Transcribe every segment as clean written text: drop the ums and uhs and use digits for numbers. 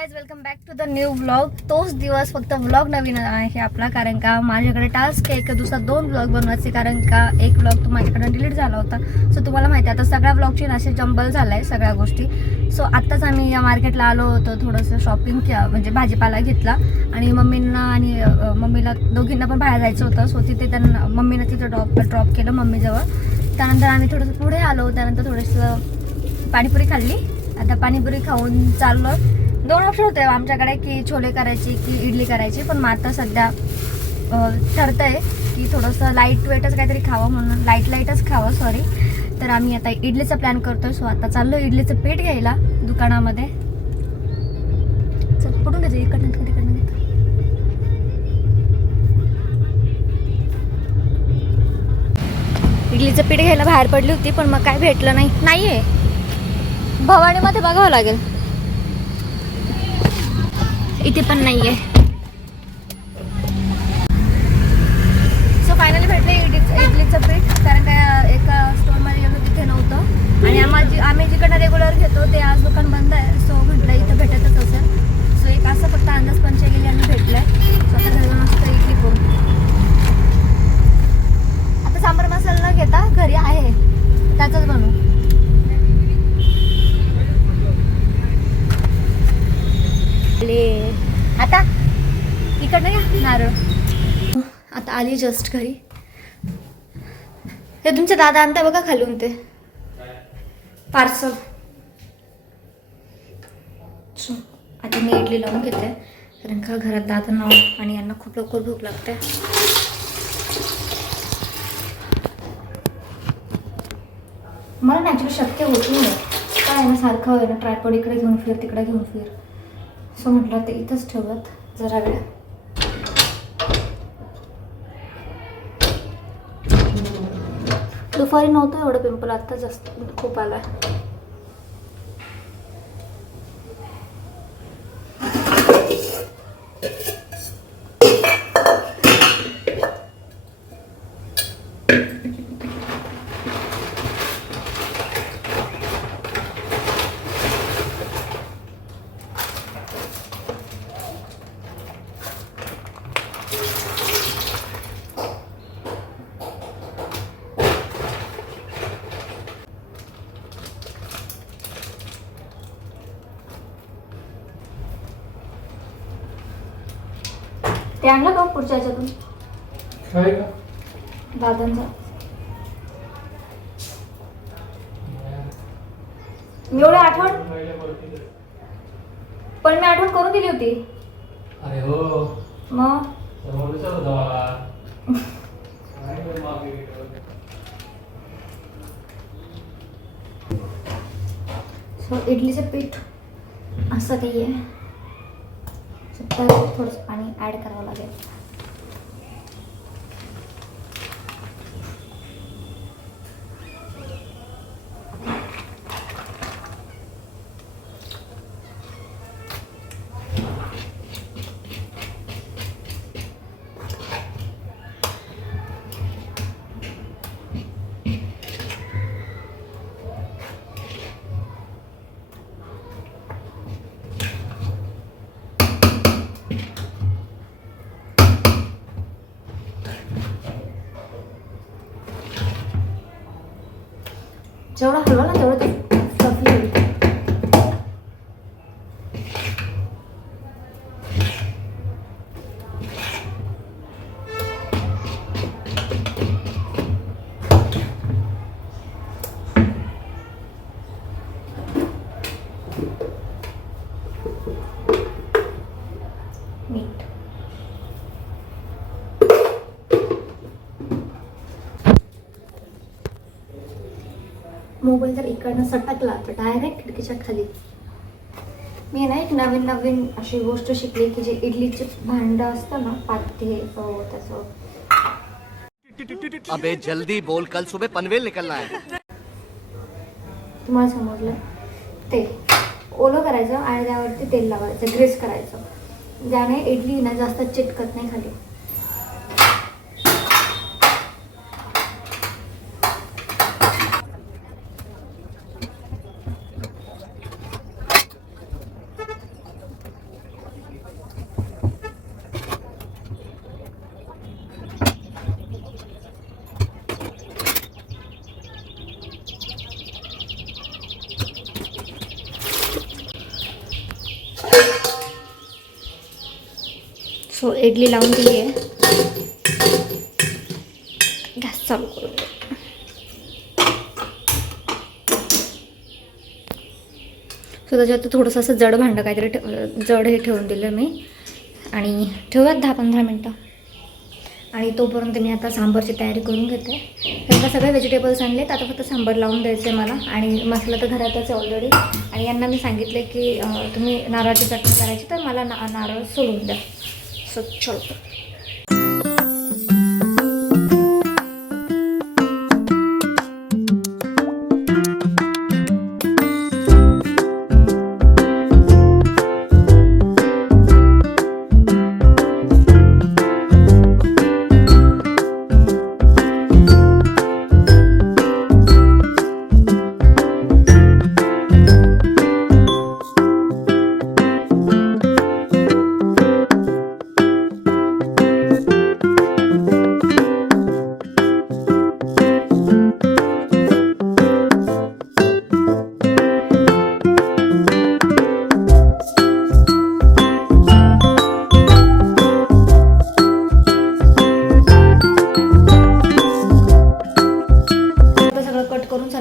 Guys welcome back to the new vlog. तोच दिवस फक्त व्लॉग नवीन आहे आपला, कारण का माझ्याकडे टास्क आहे दुसरा 2 व्लॉग बनवायचे, कारण का एक व्लॉग तो माझ्याकडे डिलीट झाला होता. सो तुम्हाला माहिती आहे आता सगळ्या व्लॉगची असे जंबल झाला आहे सगळ्या गोष्टी. सो आत्ताच आम्ही या मार्केटला आलो होतो, थोडंसं शॉपिंग म्हणजे भाजीपाला घेतला आणि मम्मींना आणि मम्मीला दोघींना पण बाहेर जायचं होतं. सो तिथे त्यांना मम्मीनं तिथं ड्रॉप केलं मम्मीजवळ. त्यानंतर आम्ही थोडंसं पुढे आलो, त्यानंतर थोडंसं पाणीपुरी खाल्ली. आता पाणीपुरी खाऊन चाललो. 2 ऑप्शन होते आमच्याकडे की छोले करायचे की इडली करायची, पण मग आता सध्या ठरतंय की थोडंसं लाईट वेटच काहीतरी खावं, म्हणून लाईटच खावं सॉरी. तर आम्ही आता इडलीचा प्लॅन करतोय. सो आता चाललो इडलीचं पीठ घ्यायला दुकानामध्ये. चल कुठून घ्यायचं, इकडनं तिकडनं घेतो. इडलीचं पीठ घ्यायला बाहेर पडली होती, पण मग काय भेटलं नाहीये. भवानीमध्ये बघावं लागेल, इथे पण नाहीये. सो फायनली भेटले इडलीचं पीठ, कारण काय एका स्टोरमध्ये गेलो तिथे नव्हतं आणि आम्ही जिकडनं रेग्युलर घेतो ते आज दुकान बंद आहे. सो म्हटलं इथं भेटतच असेल. सो एक असं फक्त अंदाज पंच गेली आणि भेटलंय. सो आता घरी मस्त इडली करू. आता सांबार मसाला न घेता घरी आहे त्याचंच बनवू. आता इकडनं घ्या नारळ. आता आली जस्ट घरी. हे तुमचे दादा आणता बघा खालून ते पार्सल. आता मी इडली लावून घेते, कारण का घरात दादा आणि यांना खूप लवकर भूक लागते. मला ॲक्च्युली शक्य होत नाही काय ना, सारखं आहे ना ट्रायपॉड इकडे घेऊन फिर तिकडे घेऊन फिर. सो म्हटलं ते इथंच ठेवत जरा वेळ. दुपारी नव्हतं एवढं पिंपल, आता जास्त खूप आला. ते आणलं का पुढच्या ह्याच्यातून दादांचा? मी एवढी आठवण, पण मी आठवण करून दिली होती. अरे हो मग सो इडलीचं पीठ असं काही आहे, थोडंसं पाणी ॲड करावं लागेल. जेवढा हलवा ना तेवढं ते फ्लफी होईल. मीठ मोबाईल जर इकडनं सटकला तर डायरेक्ट खिडकीच्या खाली. मी ना एक नवीन अशी गोष्ट शिकली की जे इडलीचे भांडं असतं ना पातेले त्याचं. अबे जल्दी बोल, कल सुबह पनवेल निकलना है. तुम्हाला समजलं? ते ओलं करायचं आणि त्यावरती तेल लावायचं, ग्रेस करायचं, ज्याने इडली ना जास्त चिटकत नाही खाली. सो इडली लावून दिली आहे. गॅस चालू करून दे. सो त्याच्यात थोडंसं असं जड भांडं काहीतरी जड हे ठेवून दिलं मी. आणि ठेवूयात 10-15 मिनटं. आणि तोपर्यंत मी आता सांबारची तयारी करून घेते. त्यांना सगळे व्हेजिटेबल्स आणलेत, आता फक्त सांबार लावून द्यायचं आहे मला. आणि मसाला तर घरातच आहे ऑलरेडी. आणि यांना मी सांगितले की तुम्ही नारळाची चटणी करायची तर मला नारळ सोलून द्या. सो चलो.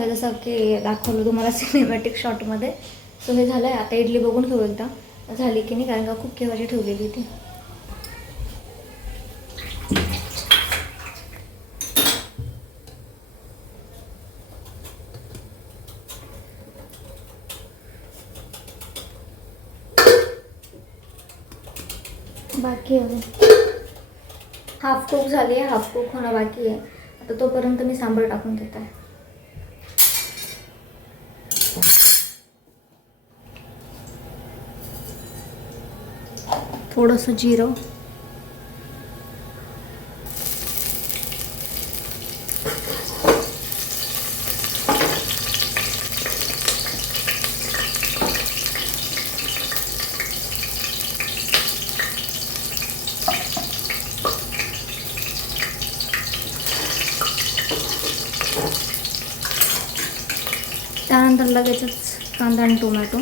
जसं की दाखवलं तुम्हाला सिनेमॅटिक शॉटमध्ये. सो हे झालं आहे. आता इडली बघून घेऊ एकदा झाली की नाही, कारण का खूप केव्हाची ठेवलेली ती. बाकी आहे हाफ कुक झाली आहे, हाफ कुक होणं बाकी आहे. आता तोपर्यंत मी सांबार टाकून देत आहे. थोडंसं जिरं, त्यानंतर लगेचच कांदा आणि टोमॅटो.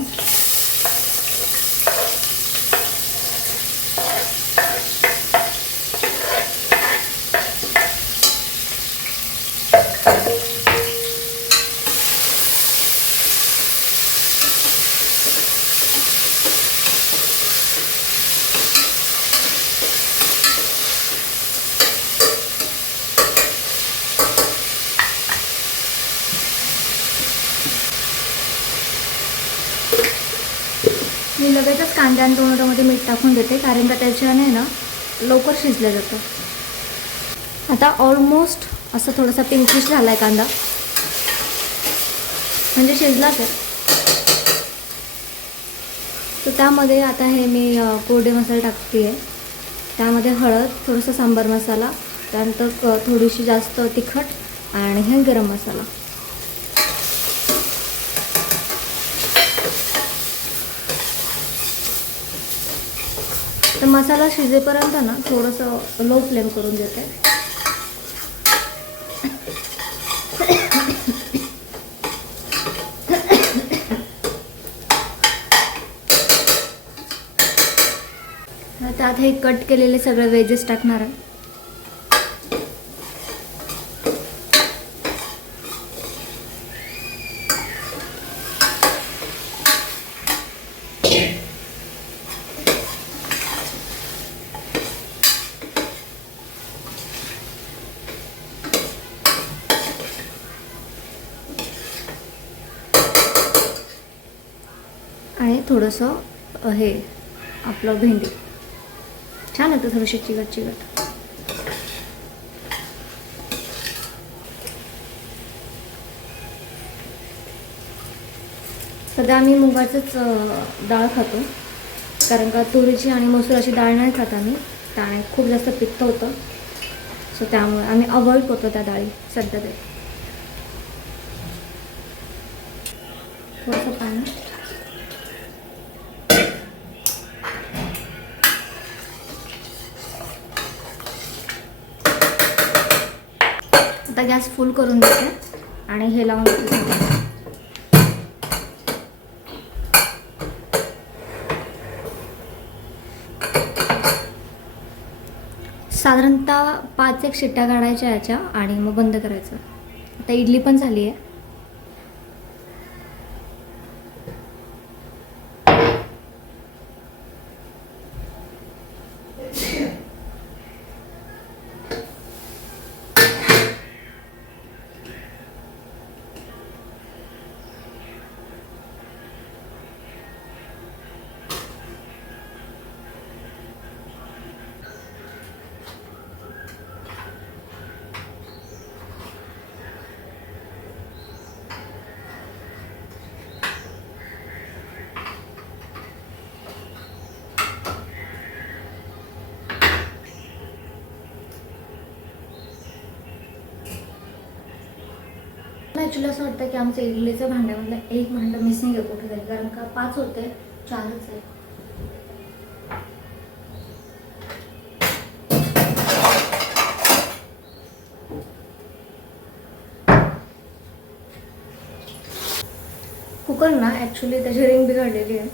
मी लगेचच कांदा आणि टोमॅटोमध्ये मीठ टाकून देते, कारण का त्याच्याने ना लवकर शिजलं जातं. आता ऑलमोस्ट असं थोडासा पिंकिश झाला आहे कांदा, म्हणजे शिजलाच आहे. तर त्यामध्ये आता हे मी कोरडे मसाले टाकते आहे. त्यामध्ये हळद, थोडंसं सांबार मसाला, त्यानंतर थोडीशी जास्त तिखट आणि हे गरम मसाला. तर मसाला शिजेपर्यंत ना थोडंसं लो फ्लेम करून देते. त्यात हे कट केलेले सगळे व्हेजेस टाकणार आहे. आणि थोडंसं हे आपलं भेंडी छान होतं, थोडीशी चिकट चिकट. सध्या आम्ही मुगाचंच डाळ खातो, कारण का तुरीची आणि मसुराची डाळ नाही खात आम्ही. त्याने खूप जास्त पित्त होतं. सो त्यामुळे आम्ही अवॉइड करतो त्या डाळी सध्या. ते थोडंसं पाणी. आता गॅस फुल करून देते आणि हे लावून देते. साधारणतः 5-1 शिट्ट्या काढायच्या याच्या आणि मग बंद करायचं. आता इडली पण झाली आहे. ॲक्च्युली असं वाटतं की आमच्या इडलीचं भांड्यामधलं एक भांडं मिसिंग आहे कुठेतरी, कारण का 5 होते, 4च आहे. कुकर ना ॲक्च्युली त्याची रिंग बिघडलेली आहे.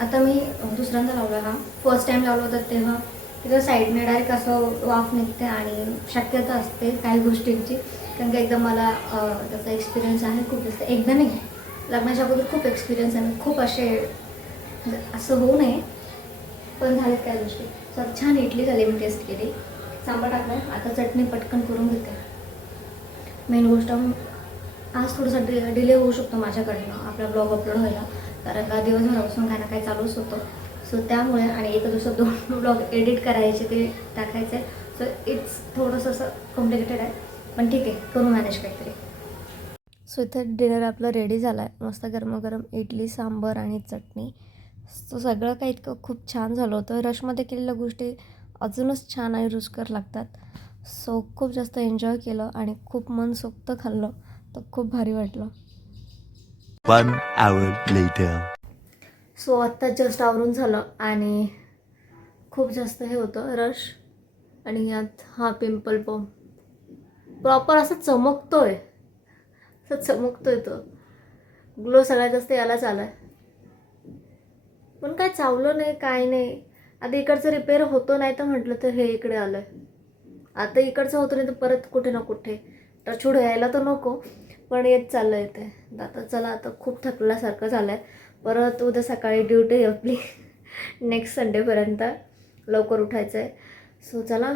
आता मी दुसऱ्यांदा लावला, हा फर्स्ट टाईम लावला होता तेव्हा तिथं साईडने डायरेक्ट असं वाफ निघते आणि शक्यता असते काही गोष्टींची, कारण की एकदा मला त्याचा एक्सपिरियन्स आहे खूप जास्त. एकदा नाही, लग्नाच्या अगोदर खूप एक्सपिरियन्स आहे, खूप असं होऊ नये पण झालेत काय गोष्टी. तर छान इडली झाली, मी टेस्ट केली, सांबार टाकला. आता चटणी पटकन करून घेते. मेन गोष्ट आज थोडासा डिले होऊ शकतो माझ्याकडनं आपला ब्लॉग अपलोड व्हायला, कारण का दिवसभरापासून काय ना काय चालूच होतं. सो त्यामुळे आणि एका दिवसात 2 ब्लॉग एडिट करायचे, ते टाकायचे. सो इट्स थोडंसं असं कॉम्प्लिकेटेड आहे, पण ठीक आहे, करू मॅनेज काहीतरी. सो इथं डिनर आपलं रेडी झालं आहे. मस्त गरमागरम इडली, सांबार आणि चटणी. सो सगळं काही इतकं खूप छान झालं होतं. रशमध्ये केलेल्या गोष्टी अजूनच छान आणि रुचकर लागतात. सो खूप जास्त एन्जॉय केलं आणि खूप मनसोक्त खाल्लं, तर खूप भारी वाटलं. 1 hour later. सो आत्ता जस्ट आवरून झालं आणि खूप जास्त हे होतं रश, आणि यात हा पिंपल पॉम प्रॉपर असं चमकतोय, तो ग्लो सगळ्यात जास्त यालाच आला आहे. पण काय चावलं नाही, काय नाही. आता इकडचं रिपेअर होतो, नाही तर म्हटलं तर हे इकडे आलं आहे. आता इकडचं होतं नाही तर परत कुठे ना कुठे टचूड यायला तर नको, पण येत चाललं आहे ते. आता चला, आता खूप थकल्यासारखं झालं आहे. परत उद्या सकाळी ड्युटी आहे आपली नेक्स्ट संडेपर्यंत लवकर उठायचं आहे. सो चला,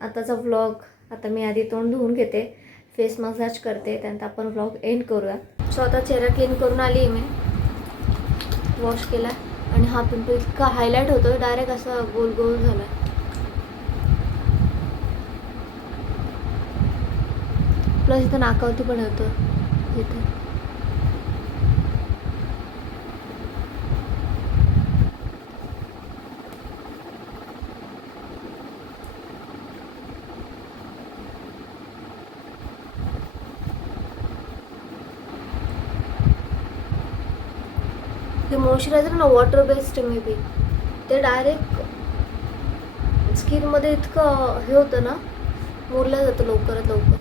आताचा व्लॉग, आता मी आधी तोंड धुवून घेते, फेस मसाज करते, त्यानंतर आपण व्लॉग एंड करूया. सो आता चेहरा क्लीन करून आली मी, वॉश केला आणि हा पिंपल इतका हायलाईट होतो, डायरेक्ट असा गोल गोल झाला. प्लस इथं नाकावरती पण होतं तिथे. हे मॉइश्चरायझर ना वॉटर बेस्ड मे बी, ते डायरेक्ट स्किनमध्ये इतकं हे होतं ना, मुरलं जातं लवकरात लवकर.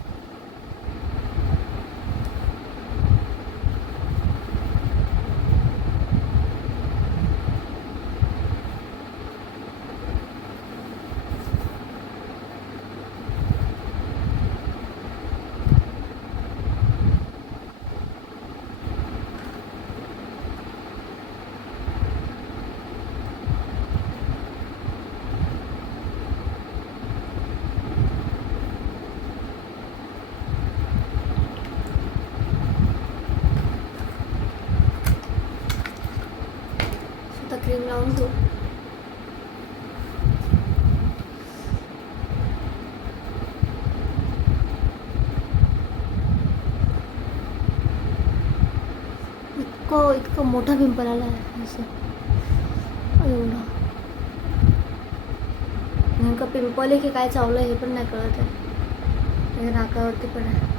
आता क्रीम लावून घेऊ. इतकं मोठा पिंपल आला आहे असं एवढा. नेमकं पिंपल आहे की काय चावलं हे पण नाही कळत आहे. नाकावरती पण आहे.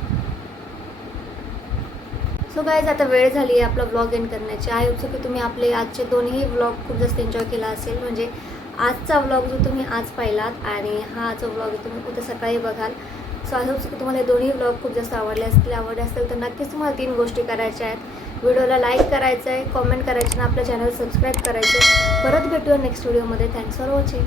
सो गाईज, आता वेळ झाली आहे आपला ब्लॉग एंड करण्याची. आय होप की तुम्ही आपले आजचे दोन्ही ब्लॉग खूप जास्त एन्जॉय केला असेल. म्हणजे आजचा ब्लॉग जो तुम्ही आज पाहिलात आणि हा जो ब्लॉग तुम्ही उद्या सकाळी बघाल. सो आय होप की तुम्हाला हे दोन्ही ब्लॉग खूप जास्त आवडले असतील तर नक्कीच तुम्हाला 3 गोष्टी करायच्या आहेत. व्हिडिओला लाईक करायचं आहे, कॉमेंट करायचं आणि आपल्या चॅनल सबस्क्राईब करायचं. परत भेटूया नेक्स्ट व्हिडिओमध्ये. Thanks for watching.